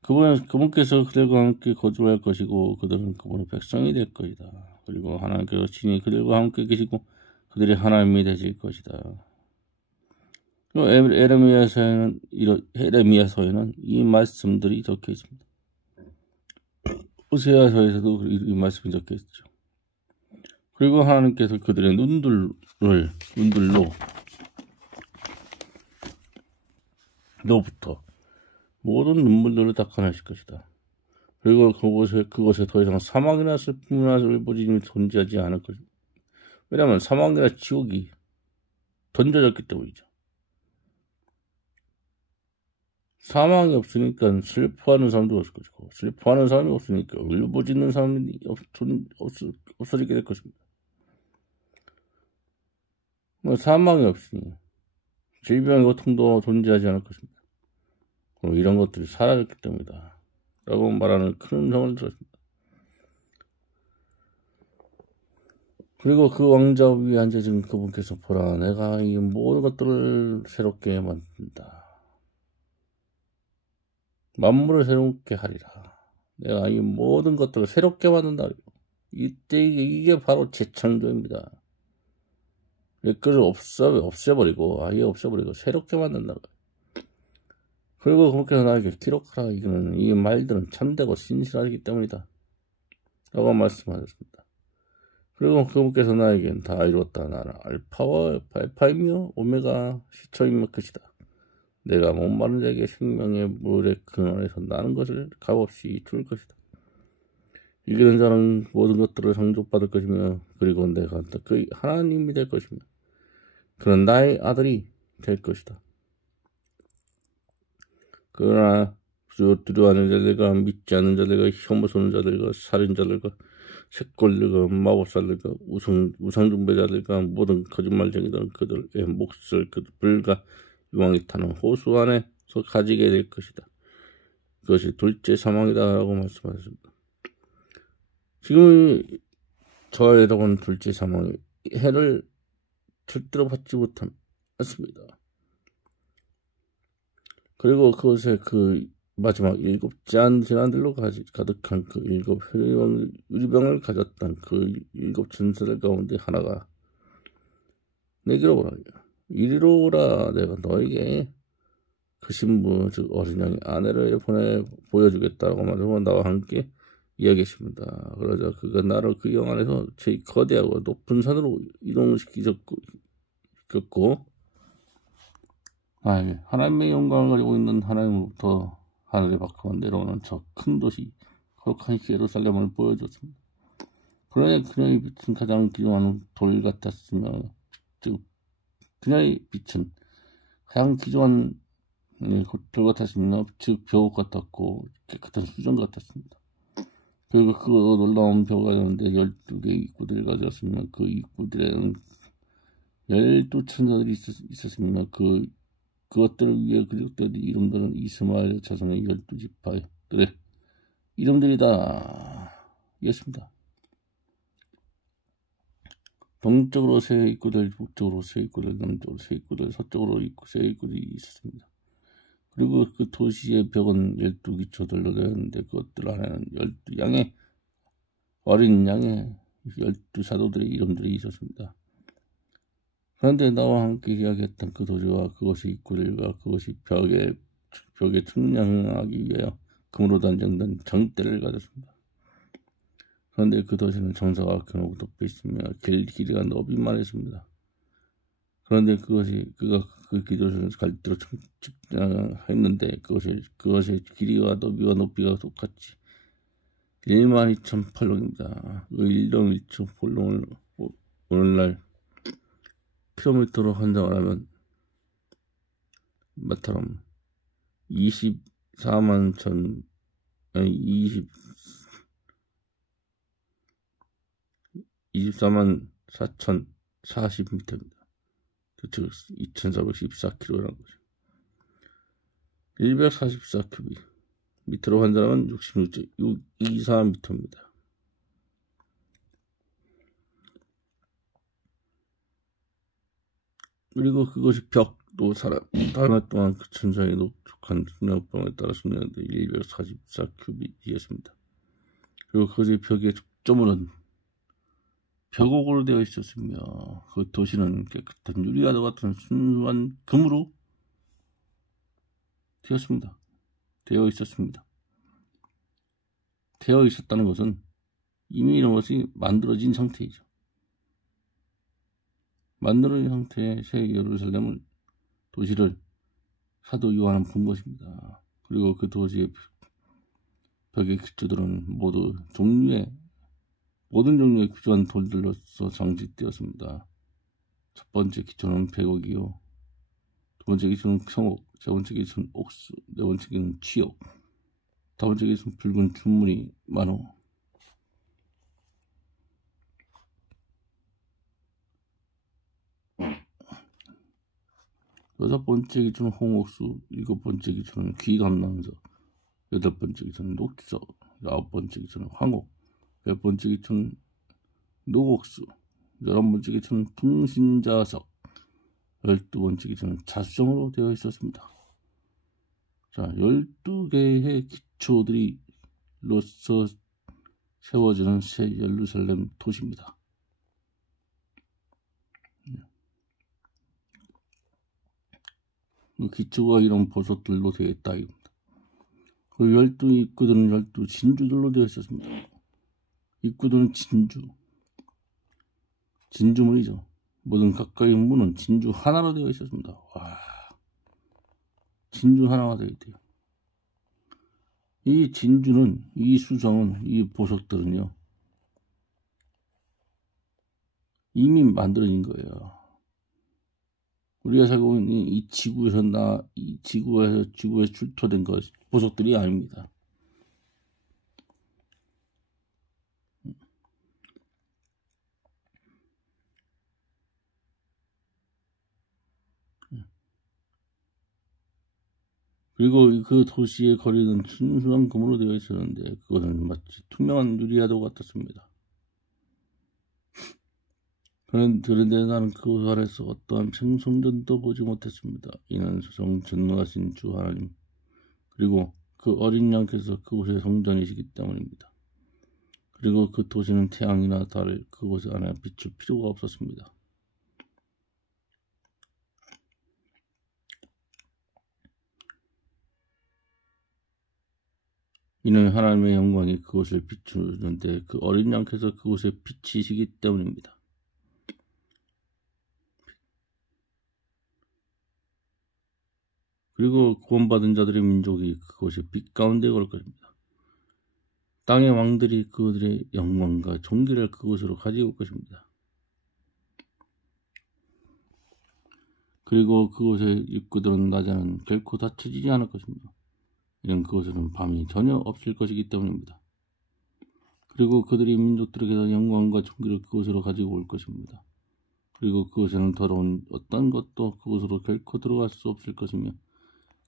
그분께서 그들과 함께 거주할 것이고 그들은 그분의 백성이 될 것이다. 그리고 하나님께서 친히 그들과 함께 계시고 그들이 하나님이 되실 것이다. 에레미야서에는 이 말씀들이 적혀 있습니다. 호세아서에서도 이 말씀이 적혀 있죠. 그리고 하나님께서 그들의 눈들로부터 모든 눈물들을 닦아내실 것이다. 그리고 그곳에 더 이상 사망이나 슬픔이나 울부짖음이 존재하지 않을 것입니다. 왜냐하면 사망이나 지옥이 던져졌기 때문이죠. 사망이 없으니까 슬퍼하는 사람도 없을 것이고, 슬퍼하는 사람이 없으니까 울부짖는 사람이 없어지게 될 것입니다. 사망이 없으니 질병의 고통도 존재하지 않을 것입니다. 이런 것들이 사라졌기 때문이다 라고 말하는 큰 음성을 들었습니다. 그리고 그 왕자 위에 앉으신 그분께서 보라, 내가 이 모든 것들을 새롭게 만든다. 만물을 새롭게 하리라. 내가 이 모든 것들을 새롭게 만든다. 이때 이게 바로 재창조입니다. 그걸 없애버리고 아예 없애버리고 새롭게 만든다. 그리고 그분께서 나에게 기록하라. 이 말들은 참되고 신실하기 때문이다 라고 말씀하셨습니다. 그리고 그분께서 나에겐 다 이루었다. 나는 알파이며 오메가 시초이며 끝이다. 내가 목마른 자에게 생명의 물의 근원에서 나는 것을 값없이 줄 것이다. 이기는 자는 모든 것들을 상속받을 것이며 그리고 내가 그의 하나님이 될 것이며 그는 나의 아들이 될 것이다. 그러나 두려워하는 자들과 믿지 않는 자들과 혐오스러운 자들과 살인자들과 색골들과 마법사들과 우상숭배자들과 모든 거짓말쟁이들은 그들의 몫을 불과 유황이 타는 호수 안에서 가지게 될 것이다. 그것이 둘째 사망이다 라고 말씀하셨습니다. 지금 저와 여러분 둘째 사망이 해를 절대로 받지 못합니다. 그리고 그것에 그 마지막 일곱 재난들로 가득한 그 일곱 유리병을 가졌던 그 일곱 천사들 가운데 하나가 내게로 오라. 이리로 오라. 내가 너에게 그 신부 즉 어린 양의 아내를 보여주겠다라고 말하고 나와 함께 이야기했습니다. 그러자 그가 나를 그 영 안에서 제일 거대하고 높은 산으로 이동시켰고 하나님의 영광을 가지고 있는 하나님으로부터 하늘의 밖으로 내려오는 저 큰 도시 거룩한 예루살렘을 보여줬습니다. 그러나 그녀의 빛은 가장 귀중한 돌 같았으며 즉 그녀의 빛은 가장 귀중한 돌 같았으며 즉 벽 같았고 깨끗한 수정 같았습니다. 그리고 그 놀라운 벽을 가졌는데 12개의 입구들을 가졌으며 그 입구들에는 12천사들이 있었으며 그것들을 위해 기록된 이름들은 이스마엘 자손의 12지파들의 이름들이다 였습니다. 동쪽으로 세 입구들, 북쪽으로 세 입구들, 남쪽으로 세 입구들, 서쪽으로 세 입구들이 있었습니다. 그리고 그 도시의 벽은 12기초들로 되었는데 그것들 안에는 12양의 어린 양의 12사도들의 이름들이 있었습니다. 그런데 나와 함께 이야기했던 그 도시와 그것의 입구들과 그것이 벽에 측량하기 위하여 금으로 단정된 정대를 가졌습니다. 그런데 그 도시는 정사가 겨누고 덮여 있으며 길이가 너비만 했습니다. 그런데 그가 그 기도를 갈대로 측량했는데 그것의 길이와 너비와 높이가 똑같이 12,008롱입니다. 1.1초 볼롱을 오늘날 킬로미터로 환장을 하면 마타럼 24만 4,040m입니다. 즉 2,414km라는 거죠. 144큐빅 미터로 환산하면 66.624m입니다. 그리고 그것이 벽도 달마 동안 그 천장에 녹촉한 중력방에 따라 숙련된 144큐빅이었습니다. 그리고 그것의 벽의 족조물은 벽옥으로 되어 있었으며 그 도시는 깨끗한 유리와도 같은 순수한 금으로 되어 있었다는 것은 이미 이런 것이 만들어진 상태이죠. 만들어진 상태의 새 예루살렘을 도시를 사도 요한은 본 것입니다. 그리고 그 도시의 벽의 기초들은 모든 종류의 귀조한 돌들로서 장식되었습니다. 첫 번째 기초는 백옥이요, 두 번째 기초는 성옥, 세 번째 기초는 옥수, 네 번째 기초는 취옥, 다섯 번째 기초는 붉은 준무늬 만호, 여섯 번째 기초는 홍옥수, 일곱 번째 기초는 귀감낭저, 여덟 번째 기초는 녹주석, 아홉 번째 기초는 황옥, 열 번째 기초는 노곡수, 11번째 기초는 풍신자석, 12번째 기초는 자수정으로 되어 있었습니다. 자, 12개의 기초들이로서 세워지는 새 예루살렘 도시입니다. 그 기초가 이런 보석들로 되어 있다. 그 12입구들은 12진주들로 되어 있었습니다. 입구들은 진주문이죠. 모든 가까이 문은 진주 하나로 되어 있었습니다. 와, 진주 하나가 되어 있대요. 이 진주는, 이 수정은, 이 보석들은요, 이미 만들어진 거예요. 우리가 살고 있는 이 지구에서 출토된 보석들이 아닙니다. 그리고 그 도시의 거리는 순수한 금으로 되어 있었는데 그것은 마치 투명한 유리와도 같았습니다. 그런데 나는 그 아래서 어떠한 생성전도 보지 못했습니다. 이는 전능하신 주 하나님 그리고 그 어린 양께서 그곳의 성전이시기 때문입니다. 그리고 그 도시는 태양이나 달 그곳 안에 비출 필요가 없었습니다. 이는 하나님의 영광이 그곳을 비추는데 그 어린 양께서 그곳에 빛이시기 때문입니다. 그리고 구원받은 자들의 민족이 그곳의 빛 가운데 걸 것입니다. 땅의 왕들이 그들의 영광과 존귀를 그곳으로 가져올 것입니다. 그리고 그곳의 입구들은 낮에는 결코 닫혀지지 않을 것입니다. 이는 그곳에는 밤이 전혀 없을 것이기 때문입니다. 그리고 그들이 민족들에게서 영광과 존귀를 그곳으로 가지고 올 것입니다. 그리고 그곳에는 더러운 어떤 것도 그곳으로 결코 들어갈 수 없을 것이며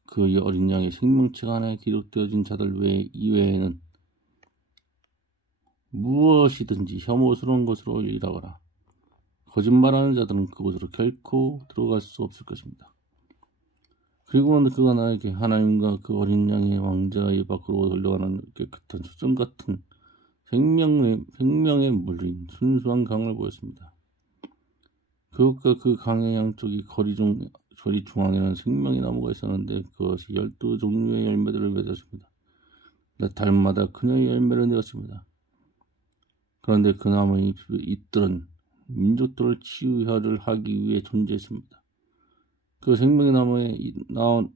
그 어린 양의 생명책 안에 기록되어진 자들 이외에는 무엇이든지 혐오스러운 것으로 일하거나 거짓말하는 자들은 그곳으로 결코 들어갈 수 없을 것입니다. 그리고 그가 나에게 하나님과 그 어린 양의 왕자의 밖으로 흘러가는 깨끗한 수정 같은 생명의 물인 순수한 강을 보였습니다. 그것과 그 강의 양쪽이 거리 중앙에는 생명의 나무가 있었는데 그것이 12종류의 열매들을 맺었습니다. 달마다 그녀의 열매를 내었습니다. 그런데 그 나무의 잎들은 민족들을 치유를 하기 위해 존재했습니다. 그 생명의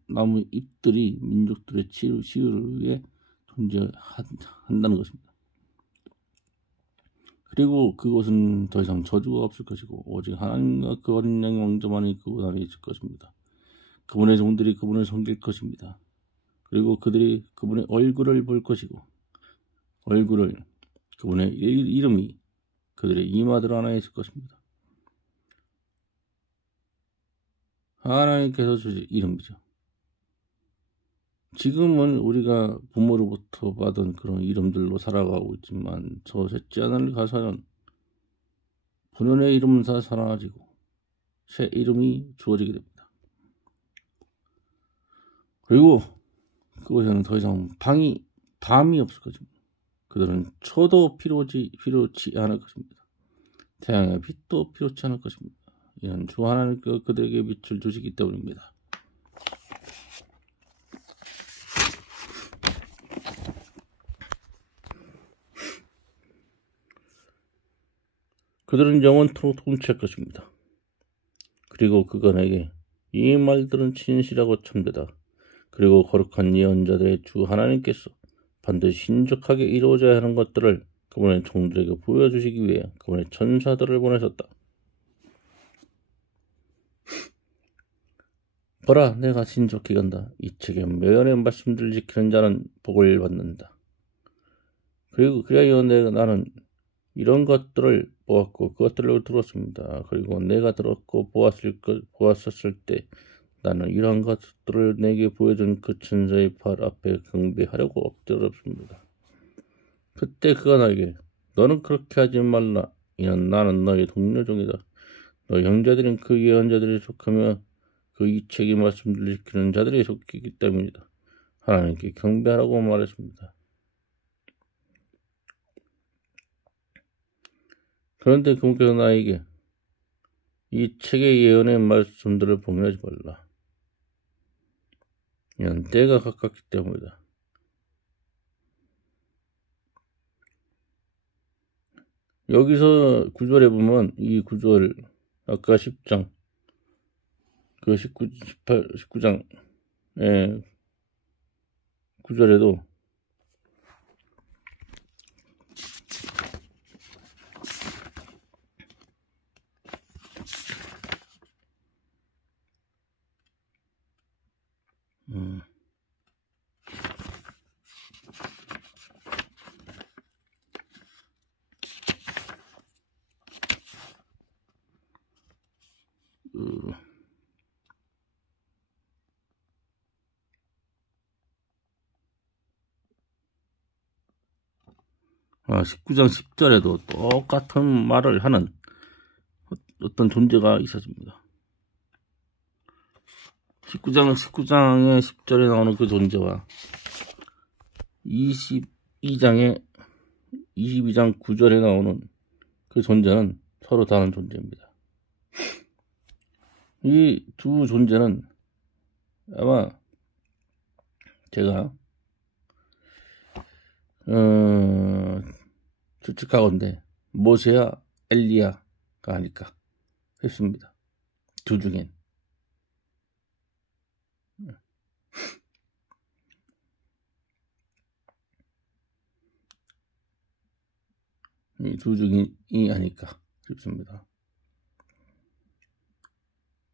나무 잎들이 민족들의 치유를 위해 존재한다는 것입니다. 그리고 그곳은 더 이상 저주가 없을 것이고 오직 하나님과 그 어린 양의 왕자만이 그곳 안에 있을 것입니다. 그분의 종들이 그분을 섬길 것입니다. 그리고 그들이 그분의 얼굴을 볼 것이고 그분의 이름이 그들의 이마들 안에 있을 것입니다. 하나님께서 주신 이름이죠. 지금은 우리가 부모로부터 받은 그런 이름들로 살아가고 있지만 저 셋째 하늘 가서는 본연의 이름은 다 사라지고 새 이름이 주어지게 됩니다. 그리고 그곳에는 더 이상 밤이 없을 것입니다. 그들은 초도 필요치 않을 것입니다. 태양의 빛도 필요치 않을 것입니다. 이는 주 하나님께서 그들에게 빛을 주시기 때문입니다. 그들은 영원토록 통치할 것입니다. 그리고 그가 내게 이 말들은 진실하고 참되다. 그리고 거룩한 예언자들의 주 하나님께서 반드시 신족하게 이루어져야 하는 것들을 그분의 종들에게 보여주시기 위해 그분의 천사들을 보내셨다. 보라, 내가 신족히 간다. 이 책의 매연의 말씀들을 지키는 자는 복을 받는다. 그리고 그리하여 나는 이런 것들을 보았고 그것들을 들었습니다. 그리고 내가 들었고 보았었을 때 나는 이러한 것들을 내게 보여준 그 천사의 발 앞에 경배하려고 엎드렸습니다. 그때 그가 나에게 너는 그렇게 하지 말라. 이는 나는 너의 동료종이다. 너 형제들은 그 예언자들이 속하며 그 이 책의 말씀들을 지키는 자들이 속이기 때문이다. 하나님께 경배하라고 말했습니다. 그런데 그분께서 나에게 이 책의 예언의 말씀들을 봉인하지 말라. 이는 때가 가깝기 때문이다. 여기서 구절에 보면 이 구절 아까 10장 그 19장의 구절에도 아, 19장 10절에도 똑같은 말을 하는 어떤 존재가 있었습니다. 19장의 10절에 나오는 그 존재와 22장 9절에 나오는 그 존재는 서로 다른 존재입니다. 이 두 존재는 아마 제가 추측하건대 모세와 엘리야가 아닐까 싶습니다. 두 중엔. 이 두 중이 아닐까 싶습니다.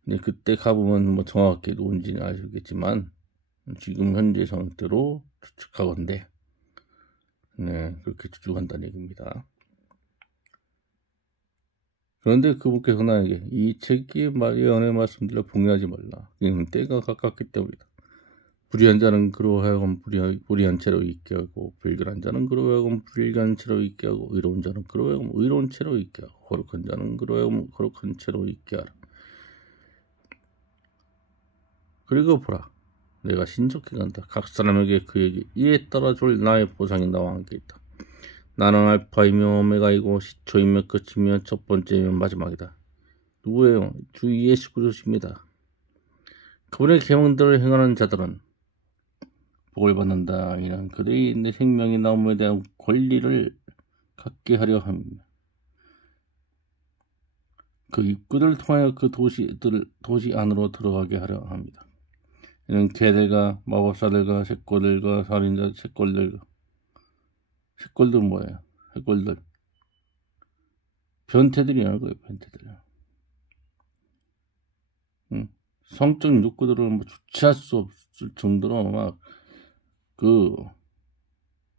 근데 그때 가보면 뭐 정확하게 누군지는 알겠지만 지금 현재 상태로 추측하건대 네, 그렇게 추측한다는 얘기입니다. 그런데 그분께서 나에게 이 책의 예언의 말씀들을 봉인하지 말라. 이는 때가 가깝기 때문이다. 불의한 자는 그로 하여금 불의한 채로 있게 하고 불결한 자는 그로 하여금 불결한 채로 있게 하고 의로운 자는 그로 하여금 의로운 채로 있게 하고 거룩한 자는 그로 하여금 거룩한 채로 있게 하라. 그리고 보라, 내가 신속히 간다. 각 사람에게 그에게 이에 따라 줄 나의 보상이 나와 함께 있다. 나는 알파이며 오메가이고 시초이며 끝이며 첫 번째이며 마지막이다. 누구예요? 주 예수 그리스도입니다. 그분의 계명들을 행하는 자들은 복을 받는다. 이는 그들이 내 생명이 나옴에 대한 권리를 갖게 하려 합니다. 그 입구들을 통하여 그 도시 안으로 들어가게 하려 합니다. 이는 개들과 마법사들과 색골들과 살인자 색골들 뭐예요? 색골들 변태들이라는 거예요, 변태들. 응? 성적 욕구들을 뭐 주체할 수 없을 정도로 막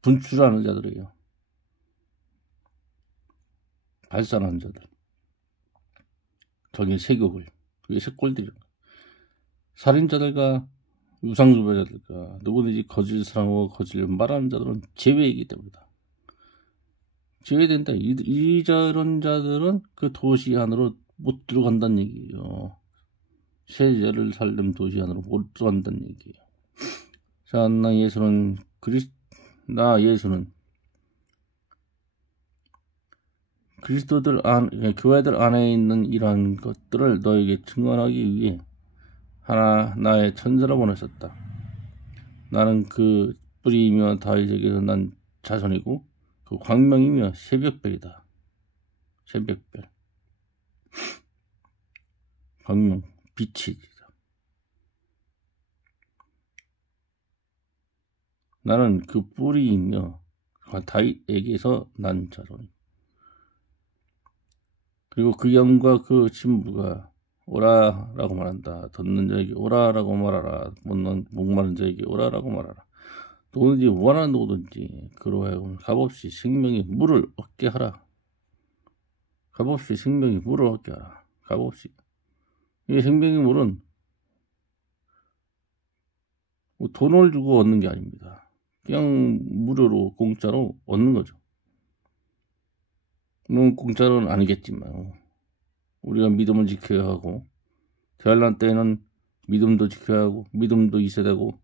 분출하는 자들이에요. 발산하는 자들. 저기 세욕을. 그게 색골들이에요. 살인자들과 유상주배자들과 누구든지 거짓을 사랑하고 거짓을 말하는 자들은 제외이기 때문이다. 제외된다. 이런 자들은 그 도시 안으로 못 들어간다는 얘기예요. 세제를 살림 도시 안으로 못 들어간다는 얘기예요. 자, 나 예수는 그리스도들 교회들 안에 있는 이러한 것들을 너에게 증언하기 위해 나의 천사를 보냈었다. 나는 그 뿌리이며 다윗에게서 난 자손이고 그 광명이며 새벽별이다. 새벽별. 광명, 빛이다. 나는 그 뿌리이며 다윗에게서 난 자손. 그리고 그 영과 그 신부가 오라라고 말한다. 듣는 자에게 오라라고 말하라. 목마른 자에게 오라라고 말하라. 누구든지 원하는 누구든지 그로 하여금 값없이 생명의 물을 얻게 하라. 값없이 생명의 물을 얻게 하라. 값없이. 이 생명의 물은 돈을 주고 얻는 게 아닙니다. 그냥 무료로 공짜로 얻는 거죠. 물론 공짜로는 아니겠지만 우리가 믿음을 지켜야 하고 대환란 때에는 믿음도 지켜야 하고 믿음도 있어야 되고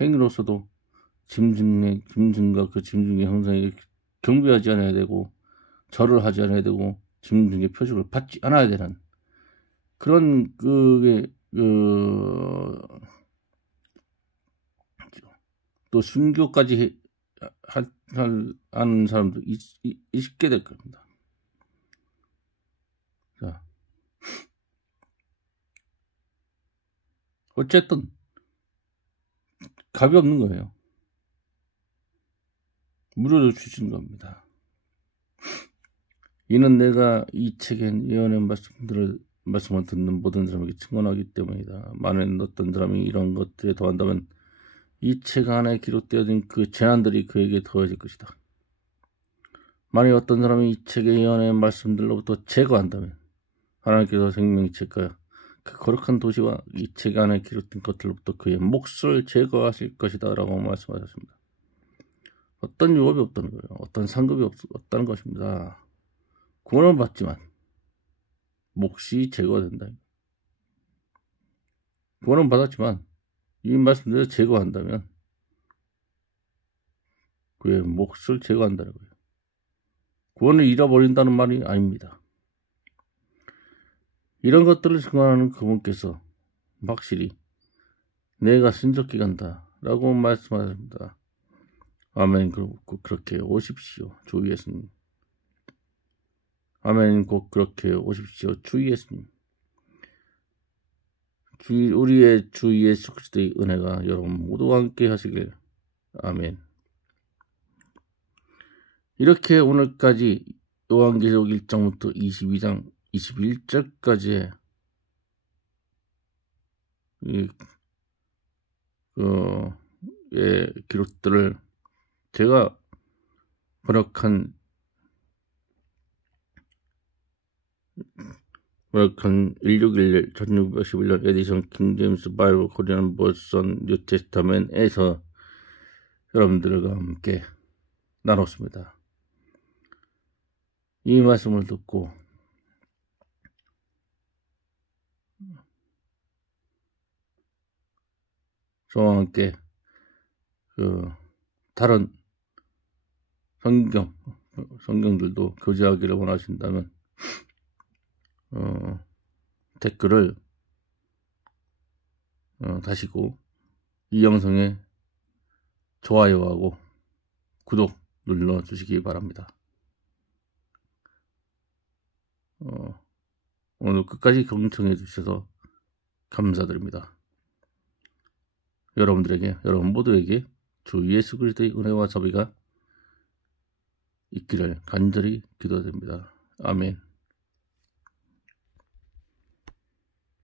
행위로서도 짐승과 그 짐승의 형상에게 경배하지 않아야 되고 절을 하지 않아야 되고 짐승의 표식을 받지 않아야 되는 그런 또 순교까지 하는 사람도 있게 될 겁니다. 자, 어쨌든 값이 없는 거예요. 무료로 주신 겁니다. 이는 내가 이 책의 예언의 말씀을 듣는 모든 사람에게 증언하기 때문이다. 만일 어떤 사람이 이런 것들에 더한다면 이 책 안에 기록되어진 그 재난들이 그에게 더해질 것이다. 만일 어떤 사람이 이 책의 예언의 말씀들로부터 제거한다면 하나님께서 생명의 책과 그 거룩한 도시와 이 책 안에 기록된 것들로부터 그의 몫을 제거하실 것이다 라고 말씀하셨습니다. 어떤 유업이 없다는 거예요. 어떤 상급이 없다는 것입니다. 구원을 받지만 몫이 제거된다. 구원은 받았지만 이 말씀대로 제거한다면 그의 몫을 제거한다는 거예요. 구원을 잃어버린다는 말이 아닙니다. 이런 것들을 증언하는 그분께서 확실히 내가 신속히 간다 라고 말씀하십니다. 아멘. 그렇게 오십시오. 주 예수님. 아멘. 꼭 그렇게 오십시오. 주 예수님. 우리의 주 예수 그리스도의 은혜가 여러분 모두와 함께 하시길. 아멘. 이렇게 오늘까지 요한계시록 1장부터 22장 21절까지의 기록들을 제가 번역한 1611 1611년 에디션 킹제임스 바이블 코리안 버전 뉴 테스타멘에서 여러분들과 함께 나눴습니다. 이 말씀을 듣고 저와 함께 다른 성경들도 교제하기를 원하신다면 댓글을 다시고 이 영상에 좋아요하고 구독 눌러주시기 바랍니다. 오늘 끝까지 경청해 주셔서 감사드립니다. 여러분 모두에게 주 예수 그리스도의 은혜와 자비가 있기를 간절히 기도드립니다. 아멘.